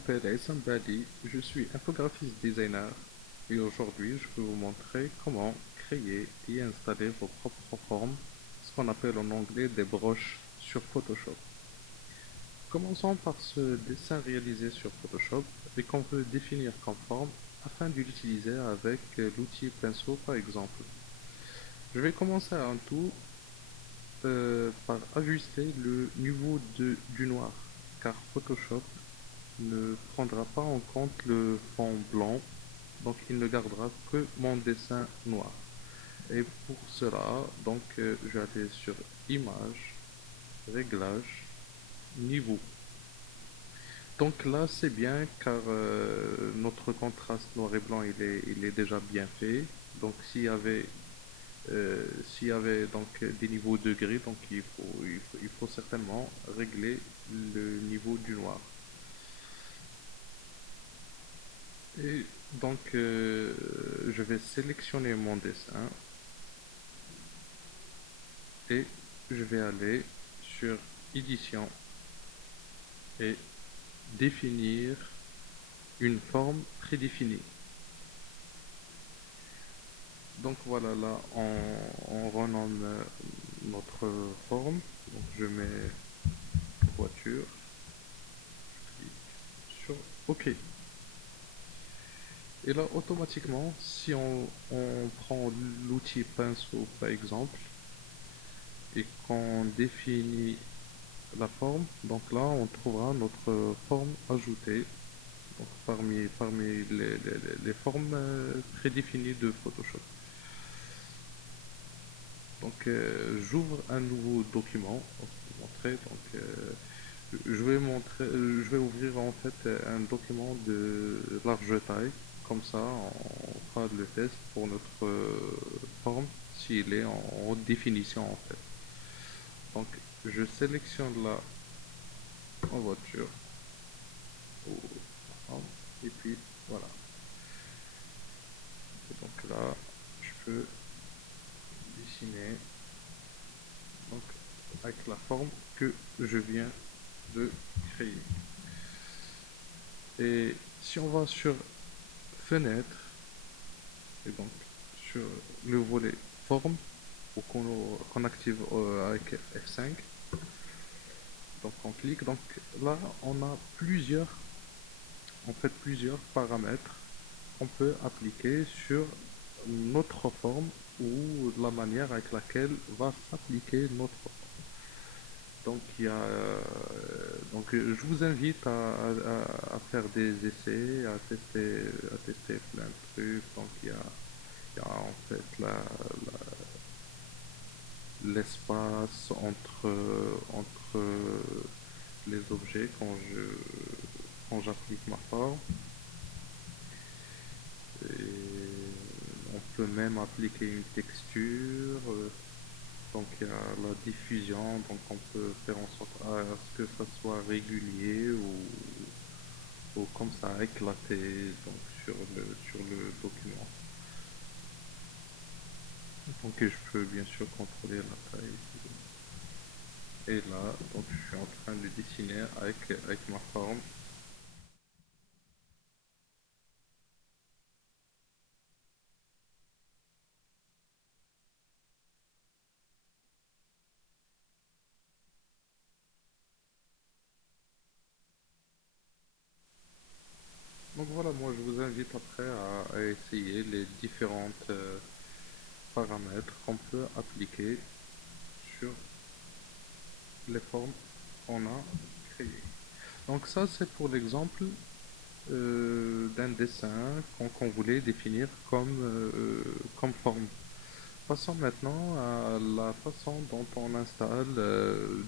m'appelle Aysam Badi, je suis infographiste designer et aujourd'hui je vais vous montrer comment créer et installer vos propres formes, ce qu'on appelle en anglais des broches sur Photoshop. Commençons par ce dessin réalisé sur Photoshop et qu'on veut définir comme forme afin de l'utiliser avec l'outil pinceau par exemple. Je vais commencer avant tout par ajuster le niveau du noir car Photoshop ne prendra pas en compte le fond blanc, donc il ne gardera que mon dessin noir. Et pour cela, je vais aller sur Image, Réglages, Niveau. Donc là, c'est bien car notre contraste noir et blanc il est déjà bien fait. Donc s'il y avait donc des niveaux de gris, donc il faut certainement régler le niveau du noir. Et je vais sélectionner mon dessin et je vais aller sur édition et définir une forme prédéfinie. Donc voilà, là on renomme notre forme. Donc je mets voiture, je clique sur OK. Et là automatiquement, si on prend l'outil pinceau par exemple et qu'on définit la forme, donc là on trouvera notre forme ajoutée donc parmi les formes prédéfinies de Photoshop. J'ouvre un nouveau document pour vous montrer. Je vais ouvrir en fait un document de large taille. Comme ça, on fera le test pour notre forme s'il est en haute définition en fait. Donc, je sélectionne là en voiture et puis voilà. Et donc là, je peux dessiner donc, avec la forme que je viens de créer. Et si on va sur fenêtre, et donc sur le volet forme, ou qu'on active avec F5, donc on clique, donc là on a plusieurs paramètres qu'on peut appliquer sur notre forme ou la manière avec laquelle va s'appliquer notre forme. Je vous invite à faire des essais, à tester plein de trucs. Il y a en fait l'espace entre les objets quand j'applique ma forme. Et on peut même appliquer une texture. Donc il y a la diffusion, donc on peut faire en sorte à ce que ça soit régulier ou comme ça éclaté donc sur le document. Donc je peux bien sûr contrôler la taille. Et là, donc je suis en train de dessiner avec ma forme. Donc voilà, moi je vous invite après à essayer les différentes paramètres qu'on peut appliquer sur les formes qu'on a créées. Donc ça c'est pour l'exemple d'un dessin qu'on voulait définir comme forme. Passons maintenant à la façon dont on installe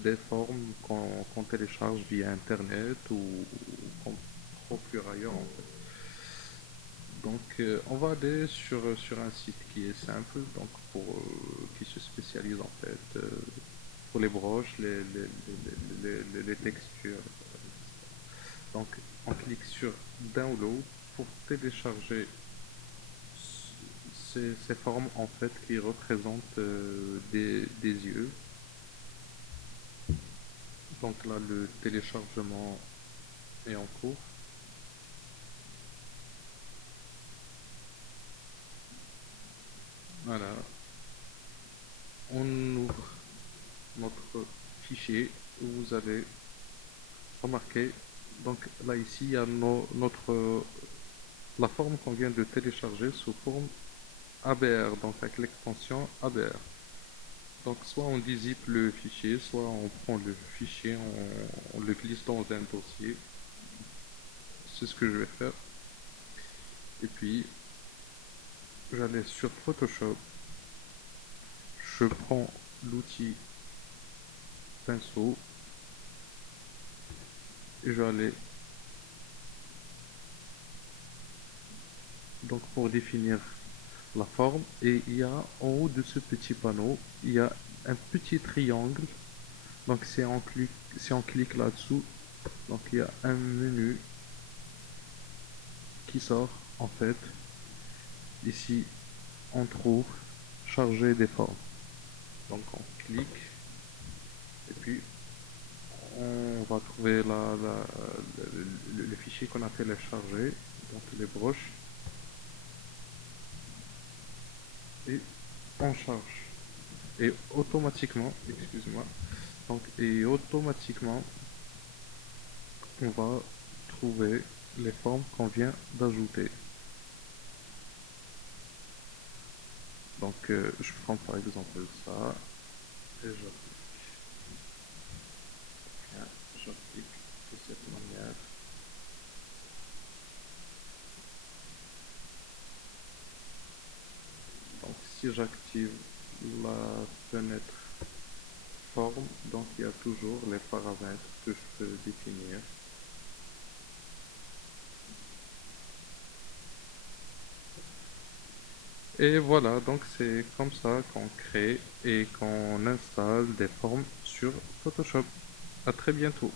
des formes qu'on télécharge via internet ou qu'on procure ailleurs en fait. On va aller sur un site qui est simple, qui se spécialise en fait pour les broches, les textures. Donc, on clique sur Download pour télécharger ces formes en fait qui représentent des yeux. Donc là, le téléchargement est en cours. Voilà, on ouvre notre fichier où vous allez remarquer. Donc là ici, il y a la forme qu'on vient de télécharger sous forme ABR, donc avec l'extension ABR. Donc soit on dézippe le fichier, soit on prend le fichier, on le glisse dans un dossier. C'est ce que je vais faire. Et puis j'allais sur Photoshop, je prends l'outil pinceau et j'allais donc pour définir la forme, et il y a en haut de ce petit panneau, il y a un petit triangle. Donc si on clique là-dessous, donc il y a un menu qui sort en fait. Ici on trouve charger des formes. Donc on clique et puis on va trouver le fichier qu'on a téléchargé, donc les broches, et on charge. Et automatiquement, excuse-moi, donc et automatiquement on va trouver les formes qu'on vient d'ajouter. Donc je prends par exemple ça et j'applique de cette manière. Donc si j'active la fenêtre forme, donc il y a toujours les paramètres que je peux définir. Et voilà, donc c'est comme ça qu'on crée et qu'on installe des formes sur Photoshop. À très bientôt.